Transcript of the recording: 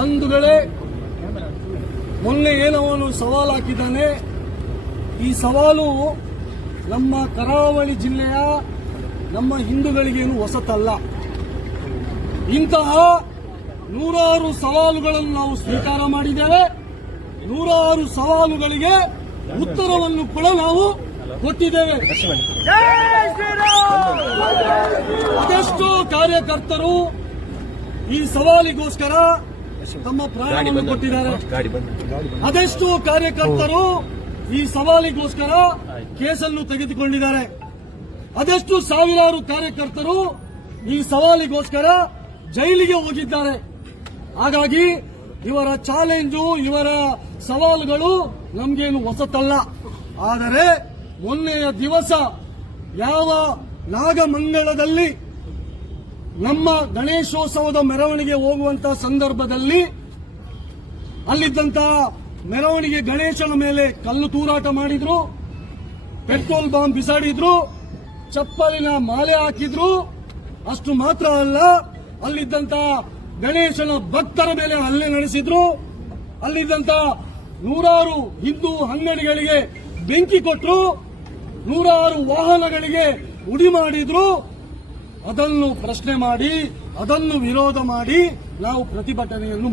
ಬಂಧುಗಳೇ, ಮೊನ್ನೆ ಏನವನು ಸವಾಲು ಹಾಕಿದ್ದಾನೆ. ಈ ಸವಾಲು ನಮ್ಮ ಕರಾವಳಿ ಜಿಲ್ಲೆಯ ನಮ್ಮ ಹಿಂದೂಗಳಿಗೇನು ಹೊಸತಲ್ಲ. ಇಂತಹ ನೂರಾರು ಸವಾಲುಗಳನ್ನು ನಾವು ಸ್ವೀಕಾರ ಮಾಡಿದ್ದೇವೆ. ನೂರಾರು ಸವಾಲುಗಳಿಗೆ ಉತ್ತರವನ್ನು ಕೂಡ ನಾವು ಕೊಟ್ಟಿದ್ದೇವೆ. ಅದೆಷ್ಟೋ ಕಾರ್ಯಕರ್ತರು ಈ ಸವಾಲಿಗೋಸ್ಕರ ತಮ್ಮ ಪ್ರಾಣವನ್ನು ಕೊಟ್ಟಿದ್ದಾರೆ. ಅದೆಷ್ಟೋ ಕಾರ್ಯಕರ್ತರು ಈ ಸವಾಲಿಗೋಸ್ಕರ ಕೇಸನ್ನು ತೆಗೆದುಕೊಂಡಿದ್ದಾರೆ. ಅದೆಷ್ಟು ಸಾವಿರಾರು ಕಾರ್ಯಕರ್ತರು ಈ ಸವಾಲಿಗೋಸ್ಕರ ಜೈಲಿಗೆ ಹೋಗಿದ್ದಾರೆ. ಹಾಗಾಗಿ ಇವರ ಚಾಲೆಂಜು, ಇವರ ಸವಾಲುಗಳು ನಮಗೇನು ಹೊಸತಲ್ಲ. ಆದರೆ ಮೊನ್ನೆಯ ದಿವಸ ಯಾವ ನಾಗಮಂಗಲದಲ್ಲಿ ನಮ್ಮ ಗಣೇಶೋತ್ಸವದ ಮೆರವಣಿಗೆ ಹೋಗುವಂತಹ ಸಂದರ್ಭದಲ್ಲಿ ಅಲ್ಲಿದ್ದಂತಹ ಮೆರವಣಿಗೆ ಗಣೇಶನ ಮೇಲೆ ಕಲ್ಲು ತೂರಾಟ ಮಾಡಿದ್ರು, ಪೆಟ್ರೋಲ್ ಬಾಂಬ್ ಬಿಸಾಡಿದ್ರು, ಚಪ್ಪಲಿನ ಮಾಲೆ ಹಾಕಿದ್ರು. ಅಷ್ಟು ಮಾತ್ರ ಅಲ್ಲ, ಅಲ್ಲಿದ್ದಂತಹ ಗಣೇಶನ ಭಕ್ತರ ಮೇಲೆ ಹಲ್ಲೆ ನಡೆಸಿದ್ರು. ಅಲ್ಲಿದ್ದಂತಹ ನೂರಾರು ಹಿಂದೂ ಅಂಗಡಿಗಳಿಗೆ ಬೆಂಕಿ ಕೊಟ್ಟರು, ನೂರಾರು ವಾಹನಗಳಿಗೆ ಉಡಿ ಮಾಡಿದ್ರು. ಅದನ್ನು ಪ್ರಶ್ನೆ ಮಾಡಿ, ಅದನ್ನು ವಿರೋಧ ಮಾಡಿ ನಾವು ಪ್ರತಿಭಟನೆಯನ್ನು